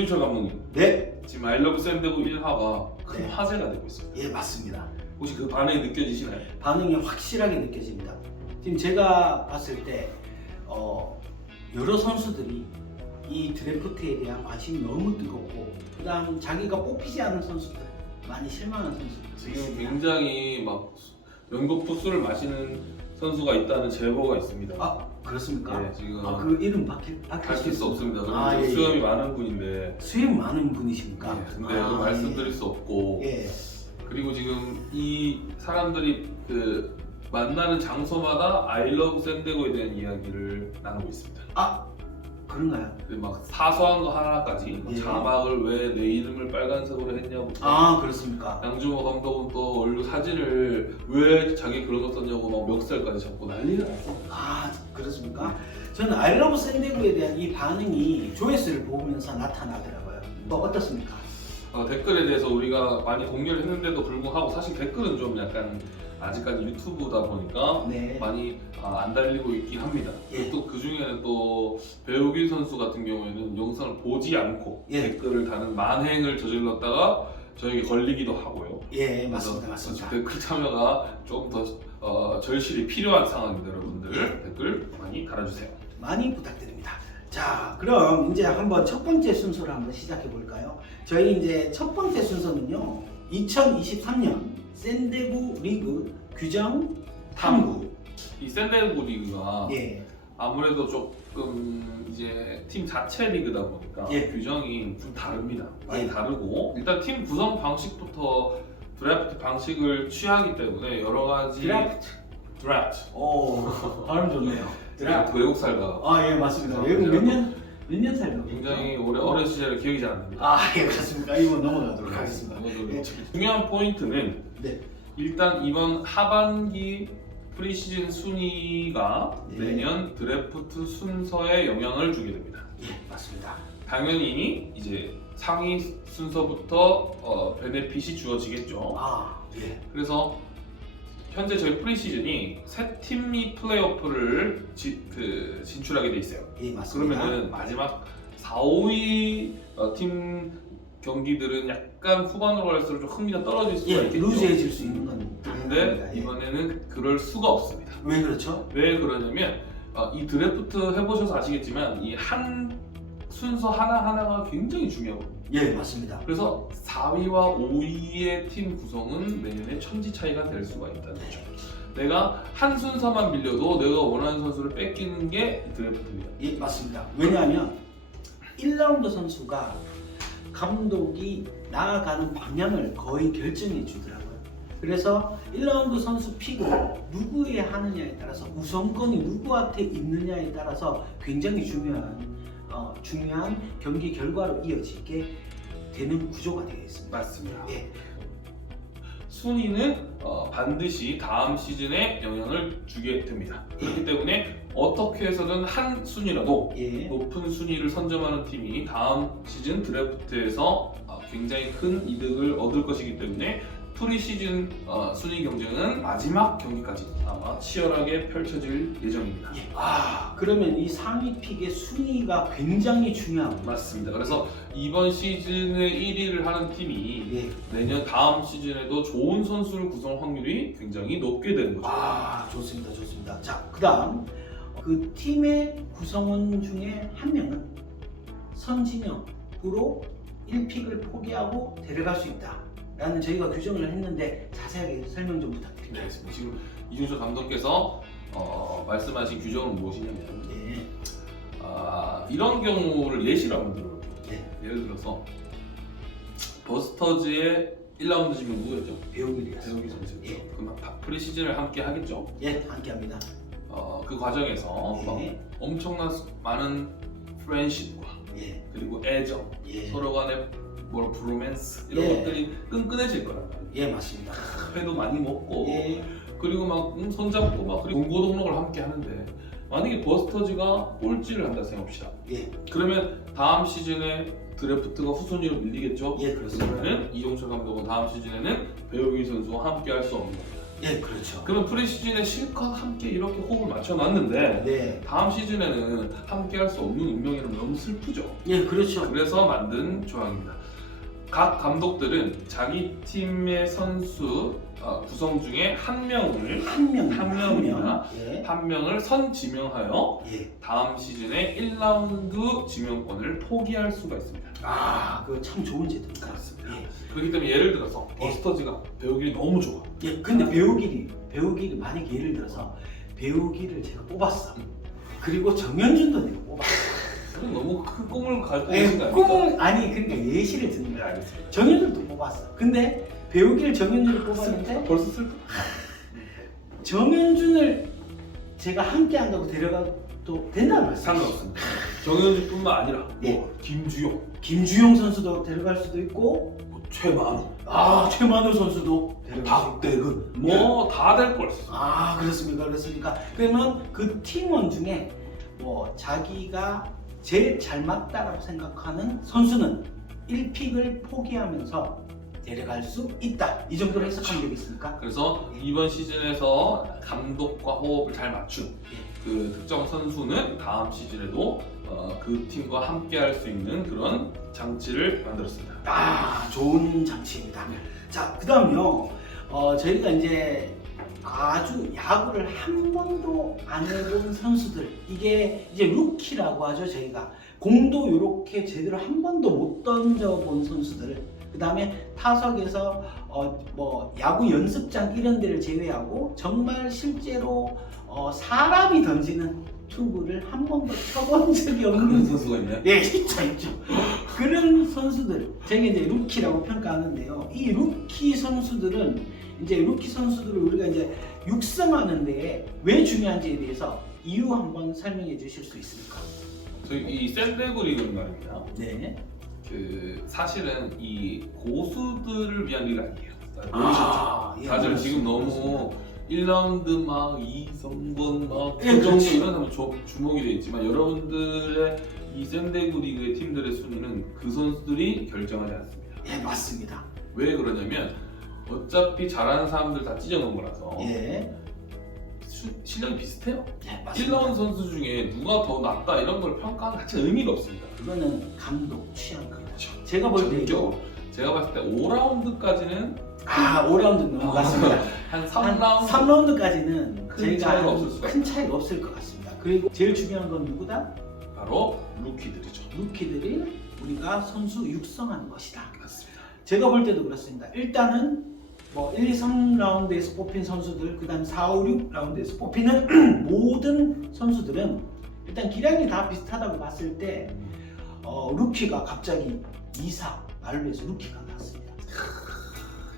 이준철 감독님 네, 지금 아이러브 샌드고 1화가 큰 네. 화제가 되고 있습니다. 예 맞습니다. 혹시 그 반응이 느껴지시나요? 반응이 확실하게 느껴집니다. 지금 제가 봤을 때 어, 여러 선수들이 이 드래프트에 대한 관심이 너무 뜨겁고 그다음 자기가 뽑히지 않은 선수들 많이 실망한 선수들 지금 있습니다. 굉장히 막 연거푸 술을 마시는 선수가 있다는 제보가 있습니다. 아 그렇습니까? 네, 지금 아, 그 이름 밝힐, 밝힐 수 없습니다. 아, 예, 예. 수염이 많은 분인데 수입 많은 분이십니까? 네, 근데 아, 또 말씀드릴 수 없고 예. 그리고 지금 이 사람들이 그 만나는 장소마다 아이러브 샌데고에 대한 이야기를 나누고 있습니다. 아 그런가요? 근데 막 사소한 거 하나까지 뭐 예. 자막을 왜 내 이름을 빨간색으로 했냐부터 아 그렇습니까? 양준호 감독은 또 사진을 왜 자기 썼냐고 막 멱살까지 잡고 난리가 났습니다. 아 그렇습니까? 저는 아이러브 샌디고에 대한 이 반응이 조회수를 보면서 나타나더라고요. 뭐 어떻습니까? 어, 댓글에 대해서 우리가 많이 공유를 했는데도 불구하고 사실 댓글은 좀 약간 아직까지 유튜브다 보니까 네. 많이 아, 안 달리고 있긴 합니다. 예. 또 그 중에는 또 배우길 선수 같은 경우에는 영상을 보지 않고 예. 댓글을 다는 만행을 저질렀다가 저에게 걸리기도 하고요. 예 맞습니다 맞습니다. 댓글 참여가 조금 더 어, 절실히 필요한 상황입니다, 여러분들. 예. 댓글 많이 달아주세요. 많이 부탁드립니다. 자, 그럼 이제 한번 첫 번째 순서를 한번 시작해 볼까요? 저희 이제 첫 번째 순서는요. 2023년 샌데구 리그 규정 탐구. 이 샌데르고 리그가 예. 아무래도 조금 이제 팀 자체 리그다 보니까 예. 규정이 좀 다릅니다. 많이 예. 다르고 일단 팀 구성 방식부터 드래프트 방식을 취하기 때문에 여러 가지 드래프트. 드래프트 오, 발음 좋네요. 드래프트 외국 살다 아, 예, 맞습니다. 어, 외국? 몇 년, 몇 년 살고 굉장히 오래 어린 시절에 기억이 잘 안 납니다. 아, 예, 맞습니까? 이거 넘어가도록 하겠습니다. 이것도 예. 중요한 포인트는 네. 일단 이번 하반기 프리시즌 순위가 예. 내년 드래프트 순서에 영향을 주게 됩니다. 예, 맞습니다. 당연히 이제 상위 순서부터 어, 베네핏이 주어지겠죠. 아, 예. 그래서 현재 저희 프리시즌이 세 팀이 플레이오프를 지- 그 진출하게 돼 있어요. 예, 맞습니다. 그러면은 마지막 4, 5위 어, 팀 경기들은 약간 후반으로 갈수록 좀 흥미가 떨어질 수가 예, 있겠죠. 루즈해질 수 있는 건. 근데 당연합니다. 예. 이번에는 그럴 수가 없습니다. 왜 그렇죠? 왜 그러냐면 어, 이 드래프트 해보셔서 아시겠지만 이 한 순서 하나 하나가 굉장히 중요하거든요. 예, 맞습니다. 그래서 4위와 5위의 팀 구성은 내년에 천지 차이가 될 수가 있다는 거죠. 내가 한 순서만 밀려도 내가 원하는 선수를 뺏기는 게 드래프트입니다. 예, 맞습니다. 왜냐하면 1라운드 선수가 감독이 나아가는 방향을 거의 결정해 주더라고요. 그래서 1라운드 선수 픽을 누구에 하느냐에 따라서 우선권이 누구한테 있느냐에 따라서 굉장히 중요한 어, 중요한 경기 결과로 이어지게 되는 구조가 되어 있습니다. 맞습니다. 예, 순위는 어, 반드시 다음 시즌에 영향을 주게 됩니다. 그렇기 때문에 어떻게 해서든 한 순위라도 예, 높은 순위를 선점하는 팀이 다음 시즌 드래프트에서 어, 굉장히 큰 이득을 얻을 것이기 때문에 프리시즌 어, 순위 경쟁은 마지막 경기까지 아마 치열하게 펼쳐질 예정입니다. 예. 아, 그러면 이 상위 픽의 순위가 굉장히 중요합니다. 맞습니다. 그래서 이번 시즌에 1위를 하는 팀이 예. 내년 다음 시즌에도 좋은 선수를 구성할 확률이 굉장히 높게 되는 거죠. 아 좋습니다 좋습니다 자 그다음 그 팀의 구성원 중에 한 명은 선진영으로 1픽을 포기하고 데려갈 수 있다 라는 저희가 규정을 했는데 자세하게 설명 좀 네, 부탁드립니다 알겠습니다. 지금 이준수 감독께서 어, 말씀하신 규정은 무엇이냐면 네. 아, 이런 경우를 예시로 한번 들어볼게요. 네. 예를 들어서 버스터즈의 1라운드 지명 누구였죠? 배우길이었습니다 배우기 선수였죠. 예. 그럼 다 프리시즌을 함께 하겠죠. 예 함께합니다 어, 그 과정에서 막 예. 엄청난 수- 많은 프렌십과 예. 그리고 애정, 예. 서로 간의 뭐 브로맨스 이런 예. 것들이 끈끈해질 거란 말이에요. 예 맞습니다 회도 많이 먹고 예. 그리고 막 음, 손잡고 막 그리고 동고동락을 함께 하는데 만약에 버스터즈가 꼴찌를 한다 생각합시다. 예. 그러면 다음 시즌에 드래프트가 후순위로 밀리겠죠? 예 그렇습니다 그러면은 이종철 감독은 다음 시즌에는 배우기 선수와 함께 할 수 없는 겁니다. 예, 그렇죠. 그러면 프리 시즌에 실컷 함께 이렇게 호흡을 맞춰놨는데 네, 다음 시즌에는 함께 할 수 없는 운명이라면 너무 슬프죠. 예, 그렇죠. 그래서 만든 조항입니다. 각 감독들은 자기 팀의 선수 어, 구성 중에 한 명을 한 명, 한 명입니다. 예, 한 명을 선 지명하여 예. 다음 시즌에 1라운드 지명권을 포기할 수가 있습니다. 아, 그 참 좋은 제도입니다. 그렇습니다. 예. 그렇기 때문에 예를 들어서 예. 버스터즈가 배우기 너무 좋아. 예, 근데 배우기를 배우기를 만약 예를 들어서 배우기를 제가 뽑았어. 그리고 정현준도 내가 뽑았어. 그건 너무 큰 꿈을 예, 계신 거 아닙니까? 꿈을 아니 그러니까 예시를 듣는 네, 거야. 알겠습니다. 정현준도 뽑았어. 근데 배우기를 정현준을 뽑았는데 벌써 슬프. 정현준을 제가 함께 한다고 데려가 도 된다는 말씀. 상관없습니다. 정현주뿐만 아니라 예. 뭐 김주영, 김주영 선수도 데려갈 수도 있고, 뭐 최만우, 아 최만우 선수도 데려갈 수 있고. 박대근 뭐 다될 걸. 아 그렇습니까 그렇습니까 그러면 그 팀원 중에 뭐 자기가 제일 잘 맞다라고 생각하는 선수는 1픽을 포기하면서 데려갈 수 있다 이 정도로 해석하면 되겠습니까? 그래서 이번 시즌에서 감독과 호흡을 잘 맞춘 예. 그 특정 선수는 다음 시즌에도 어, 그 팀과 함께 할 수 있는 그런 장치를 만들었습니다. 아 좋은 장치입니다. 자 그 다음요. 어, 저희가 이제 아주 야구를 한 번도 안 해본 선수들 이게 이제 루키라고 하죠 저희가. 공도 이렇게 제대로 한 번도 못 던져본 선수들 그 다음에 타석에서 어, 뭐 야구 연습장 이런 데를 제외하고 정말 실제로 어, 사람이 던지는 투구를 한 번도 쳐본 적이 없는 그런 선수가 있네. 예, 진짜 있죠. 그런 선수들, 제가 이제 루키라고 평가하는데요. 이 루키 선수들은 이제 루키 선수들을 우리가 이제 육성하는데 왜 중요한지에 대해서 이유 한번 설명해 주실 수 있습니까? 저희 이 샌드래그 리그는 말입니다. 네. 그 사실은 이 고수들을 위한 리그 아니에요. 아, 모르셨죠? 예, 다들. 지금 너무 1라운드 막 이성건 막 예, 그렇지. 이런 사람 주- 주목이 돼 있지만 여러분들의 이 샌드래그 리그의 팀들의 순위는 그 선수들이 결정하지 않습니다. 예, 맞습니다. 왜 그러냐면 어차피 잘하는 사람들 다 찢어놓은 거라서 예. 수- 실력이 비슷해요. 예, 1라운드 맞습니다. 선수 중에 누가 더 낫다 이런 걸 평가하는 자체 의미가 없습니다. 그거는 감독 취향 입니다. 제가 볼 때도 전적으로 제가 봤을 때 5라운드까지는 아, 5라운드 넘어갔습니다. 한한 3라운드 3라운드까지는 큰 차이가 없을 수가 큰 차이가 없을 것 같습니다. 그리고 제일 중요한 건 누구다? 바로 루키들이죠. 루키들이 우리가 선수 육성하는 것이다. 맞습니다. 제가 볼 때도 그렇습니다. 일단은 뭐 1, 2, 3라운드에서 뽑힌 선수들, 그 다음 4, 5, 6라운드에서 뽑히는 모든 선수들은 일단 기량이 다 비슷하다고 봤을 때 어, 루키가 갑자기 2, 4 말로에서 루키가 나왔습니다.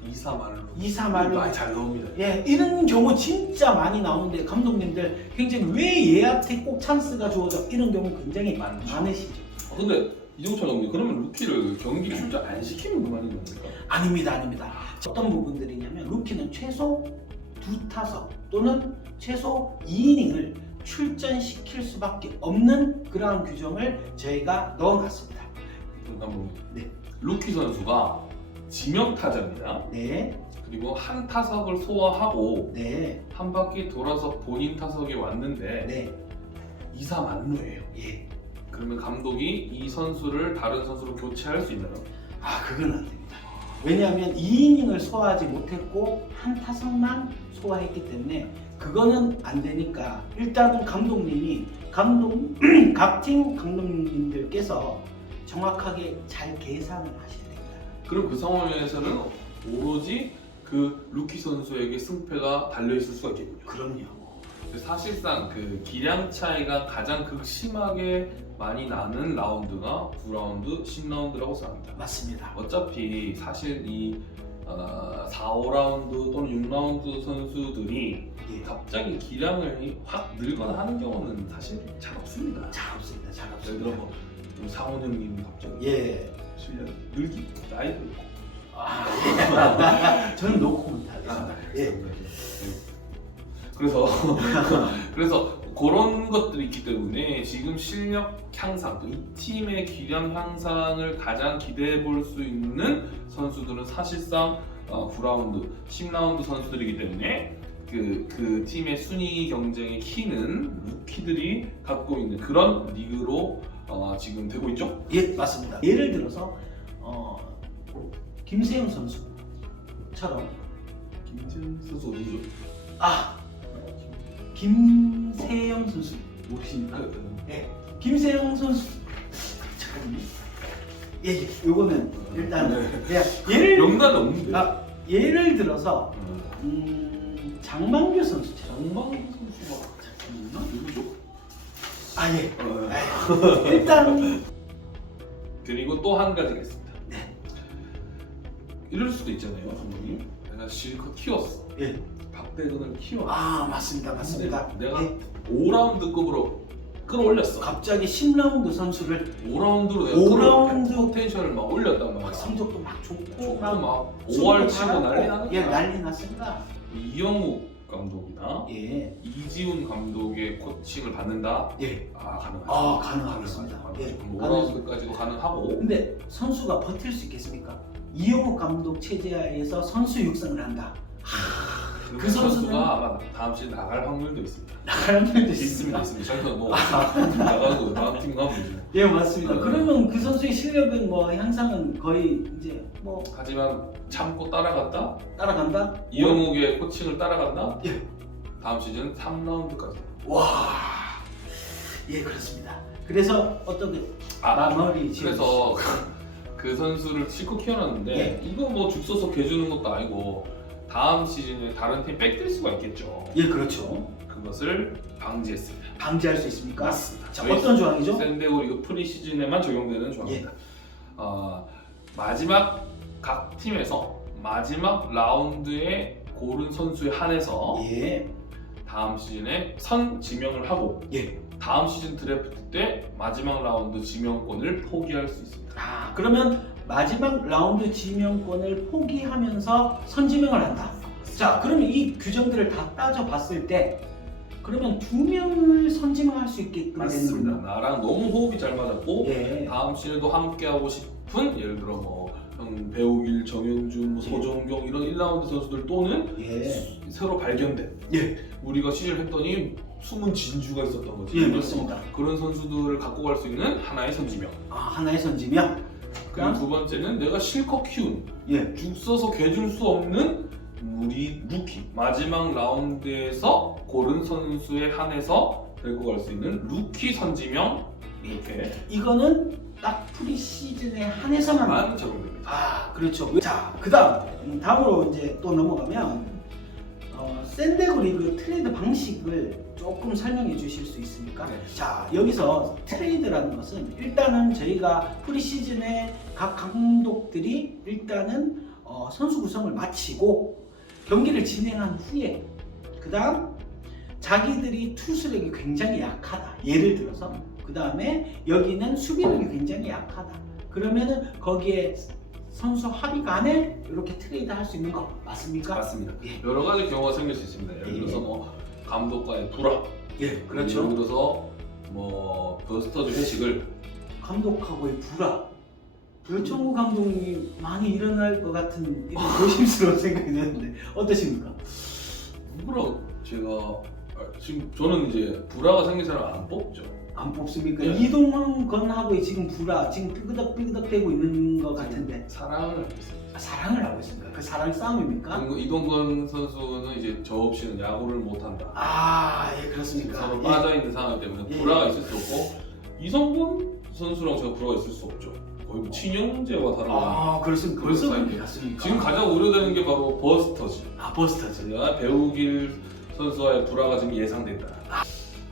2, 3말로 2, 4 말로 많이 잘 나옵니다. 예, 이런 경우 진짜 많이 나오는데 감독님들 굉장히 왜 얘한테 꼭 찬스가 주어져 이런 경우 굉장히 많죠. 많으시죠. 어, 근데 이종철 감독님 그러면 루키를 경기 출전 안 시키는 거 아닌 겁니까? 아닙니다, 아닙니다. 어떤 부분들이냐면 루키는 최소 두 타석 또는 최소 2이닝을 출전시킬 수밖에 없는 그러한 규정을 저희가 넣어놨습니다. 감독님. 네. 루키 선수가 지명 타자입니다. 네, 그리고 한 타석을 소화하고 네, 한 바퀴 돌아서 본인 타석에 왔는데 네, 2, 3 안루예요. 예. 그러면 감독이 이 선수를 다른 선수로 교체할 수 있나요? 아, 그건 안 됩니다. 왜냐하면 2이닝을 소화하지 못했고 한 타석만 소화했기 때문에 그거는 안 되니까 일단은 감독님이 감독 각 팀 감독님들께서 정확하게 잘 계산을 하셔야 됩니다. 그럼 그 상황에서는 오로지 그 루키 선수에게 승패가 달려 있을 수가 있겠군요. 그럼요. 사실상 그 기량 차이가 가장 극심하게 많이 나는 라운드가 9라운드, 10라운드라고 생각합니다. 맞습니다. 어차피 사실 이 어, 4, 5라운드 또는 6라운드 선수들이 예. 갑자기 기량을 확 늘거나 하는 경우는 사실 잘 없습니다. 잘 없습니다. 잘 예를 없습니다. 들어 뭐 우리 상원 형님 갑자기 예. 실력 늘기 나이도 있고 아, 저는 노 코멘트 하겠습니다. 예. 그래서 그래서 그런 것들이 있기 때문에 지금 실력 향상 또이 팀의 기량 향상을 가장 기대해 볼 수 있는 선수들은 사실상 어, 9라운드, 10라운드 선수들이기 때문에 그, 그 팀의 순위 경쟁의 키는 루키들이 갖고 있는 그런 리그로 어, 지금 되고 있죠? 예, 맞습니다. 예를 들어서 어, 김세영 선수처럼 김지현 선수 어디죠? 아 김세영 선수 모르십니까? 예, 김세영 선수 잠깐만요. 예, 예, 요거는 일단 네. 예, 예를 명단이 없는데. 아, 예를 들어서 음. 음, 장만규 선수처럼 정광 선수가 잠깐만요. 누구죠? 아 예, 어, 아, 예. 일단 그리고 또 한 가지가 있습니다. 네. 이럴 수도 있잖아요, 감독님. 내가 실컷 키웠어. 예, 박대근을 키워. 아 맞습니다, 맞습니다. 내가 예, 5라운드급으로 끌어올렸어. 갑자기 10라운드 선수를 5라운드로 내가 5라운드 끌어 포텐셜을 막 올렸단 말이야. 막 성적도 막 좋고 좋고 막막 수비도 5월 치고 난리 나는 예 거야. 난리 났습니다. 이영욱 감독이나 예, 이지훈 감독의 코칭을 받는다. 예. 아 가능하죠. 아, 가능하겠습니다. 가능하죠. 예, 그럼 5라운드까지도 가능하고. 근데 선수가 버틸 수 있겠습니까? 이영호 감독 체제하에서 선수 육성을 한다. 그, 그 선수는- 선수가 아마 다음 시즌 나갈 확률도 있습니다. 나가는 분도 있습니다, 있습니다. 저희가 뭐 나가고 다음 팀 가면 되죠. 예 맞습니다. 네. 그러면 그 선수의 실력은 뭐 향상은 거의 이제 뭐 하지만 참고 따라갔다. 따라간다. 이영욱의 코칭을 따라간다. 예. 다음 시즌 3라운드까지. 와. 예 그렇습니다. 그래서 어떻게 아, 마무리 지어 그래서 그 선수를 실컷 키워놨는데 예. 이거 뭐죽 써서 개주는 것도 아니고 다음 시즌에 다른 팀 뺏길 수가 있겠죠. 예 그렇죠. 그것을 방지했습니다. 방지할 수 있습니까? 맞습니다. 자 저희 어떤 조항이죠? 샌데고 리그 프리 시즌에만 적용되는 조항입니다. 예. 어, 마지막 각 팀에서 마지막 라운드에 고른 선수에 한해서 예. 다음 시즌에 선 지명을 하고 예. 다음 시즌 드래프트 때 마지막 라운드 지명권을 포기할 수 있습니다. 아 그러면 마지막 라운드 지명권을 포기하면서 선지명을 한다. 자 그러면 이 규정들을 다 따져봤을 때 그러면 두 명을 선지명할 수 있게끔 맞습니다. 나랑 너무 호흡이 잘 맞았고 예. 다음 시즌에도 함께 하고 싶은 예를 들어 뭐 형, 배우길, 정현준, 뭐 예. 서정경 이런 1라운드 선수들 또는 예. 수- 새로 발견된 예. 우리가 시즌 했더니 숨은 진주가 있었던 거지. 예 맞습니다. 그런 선수들을 갖고 갈 수 있는 하나의 선지명. 아 하나의 선지명. 그리고 두 번째는 내가 실컷 키운 예. 죽 써서 개줄 수 없는 우리 루키 마지막 라운드에서 고른 선수에 한해서 데리고 갈 수 있는 루키 선지명 이렇게 이거는 딱 프리 시즌에 한해서만 만 적용됩니다. 아 그렇죠. 자 그다음 다음으로 이제 또 넘어가면 어, 샌데고 리그 트레이드 방식을 조금 설명해 주실 수 있습니까? 네. 자 여기서 트레이드라는 것은 일단은 저희가 프리 시즌에 각 감독들이 일단은 어, 선수 구성을 마치고 경기를 진행한 후에 그 다음 자기들이 투수력이 굉장히 약하다. 예를 들어서 그 다음에 여기는 수비력이 굉장히 약하다. 그러면은 거기에 선수 합의 간에 이렇게 트레이드 할 수 있는 거 맞습니까? 맞습니다. 예. 여러 가지 경우가 생길 수 있습니다. 예를 예. 들어서 뭐 감독과의 불화, 예, 예를 그렇죠. 들어서 뭐 버스터즈 회식을 감독하고의 불화. 유청구 감독이 많이 일어날 것 같은 이런 조심스러운 생각이 드는데 어떠십니까? 누구라 제가 아, 지금 저는 이제 불화가 생긴 사람 안 뽑죠. 안 뽑습니까? 예. 이동환 건하고 지금 불화 지금 삐그덕삐그덕 되고 있는 것 같은데 사랑을 하고 있습니다. 아, 사랑을 하고 있습니까? 그 사랑 싸움입니까? 그리고 이동건 선수는 이제 저 없이는 야구를 못 한다. 아, 예, 그렇습니까? 서로 예. 빠져 있는 상황 때문에 예. 불화가 있을 수 없고 이성근 선수랑 제가 불화가 있을 수 없죠. 거의 뭐 친형제와 다름없는. 아, 그렇습니까? 벌써. 갔습니까? 지금 가장 우려되는 게 바로 버스터즈. 아, 버스터즈. 제가 배우길 선수와의 불화가 지금 예상된다.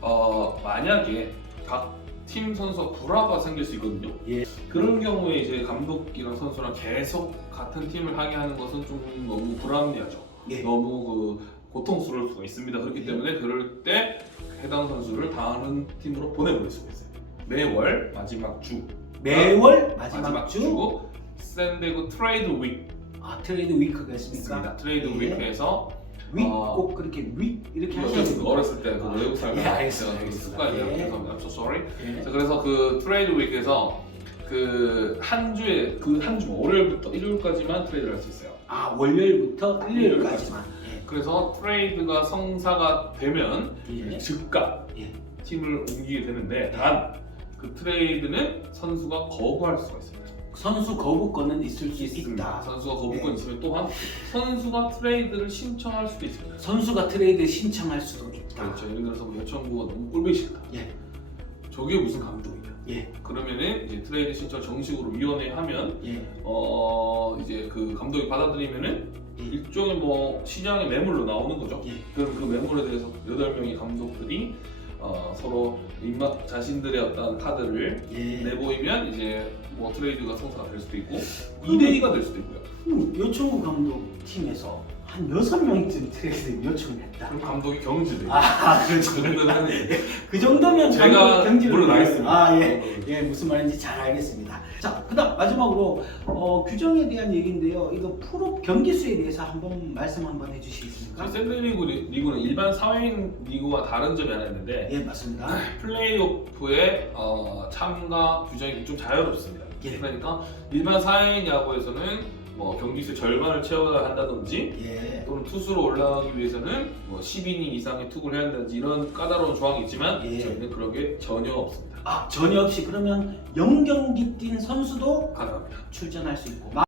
어 만약에 각 팀 선수와 불화가 생길 수 있거든요. 예. 그런 경우에 이제 감독이랑 선수랑 계속 같은 팀을 하게 하는 것은 좀 너무 불합리하죠. 예. 너무 그 고통스러울 수가 있습니다. 그렇기 예. 때문에 그럴 때 해당 선수를 다른 팀으로 보내버릴 수가 있어요. 매월 마지막 주 매월 마지막, 주 샌데고 트레이드 윅 아, 트레이드 위크가 있습니까? 있습니다. 트레이드 예. 윅에서 위, 어. 꼭 그렇게 위 이렇게 어렸을, 됩니다. 어렸을 때그 아, 외국 살면 예, 알겠습니다, 그. 습관이라고 예. 죄송합니다. I'm so sorry. 예. 자, 그래서 그 트레이드 윅에서 그 한 주에 그 한 주 월요일부터 일요일까지만 트레이드를 할 수 있어요. 아 월요일부터 일요일까지만. 그래서 트레이드가 성사가 되면 예. 예. 즉각 예. 팀을 옮기게 되는데 단 그 트레이드는 선수가 거부할 수가 있습니다. 선수 거부권은 있을 수 있습니다. 선수가 거부권 네. 있으면 또한 선수가 트레이드를 신청할 수도 있습니다. 선수가 트레이드 신청할 수도 있다. 그렇죠. 예를 들어서 뭐 여천구가 너무 꼴보기 싫다. 예. 저게 무슨 감독이야? 예. 그러면은 이제 트레이드 신청 정식으로 위원회에 하면 예. 어 이제 그 감독이 받아들이면은 예. 일종의 뭐 시장의 매물로 나오는 거죠. 예. 그럼 그 매물에 대해서 여덟 명의 감독들이 어, 서로 입맛 자신들의 어떤 카드를 예. 내보이면 이제 뭐 트레이드가 성사가 될 수도 있고 그러면- 2대2가 될 수도 있고요. 음, 요청우 감독 팀에서 한 여섯 명쯤 트레이드 요청을 했다. 그럼 감독이 경질돼요. 아, 그 정도는 거예요. 그 정도면 제가 경질을 물러나겠습니다. 아, 예. 예, 무슨 말인지 잘 알겠습니다. 자, 그다음 마지막으로 어, 규정에 대한 얘기인데요. 이거 프로 경기 수에 대해서 한번 말씀 한번 해주시겠습니까? 샌드리그 리- 리그는 일반 사회인 리그와 다른 점이 하나 있는데 예, 맞습니다. 플레이오프의 어, 참가 규정이 좀 자유롭습니다. 예. 그러니까 일반 사회인 야구에서는 뭐 경기수 절반을 채워야 한다든지 예, 또는 투수로 올라가기 위해서는 뭐 10이닝 이상의 투구를 해야 한다든지 이런 까다로운 조항이 있지만 예. 저희는 그런 게 전혀 없습니다. 아 전혀 없이 그러면 0경기 뛴 선수도 가능합니다. 출전할 수 있고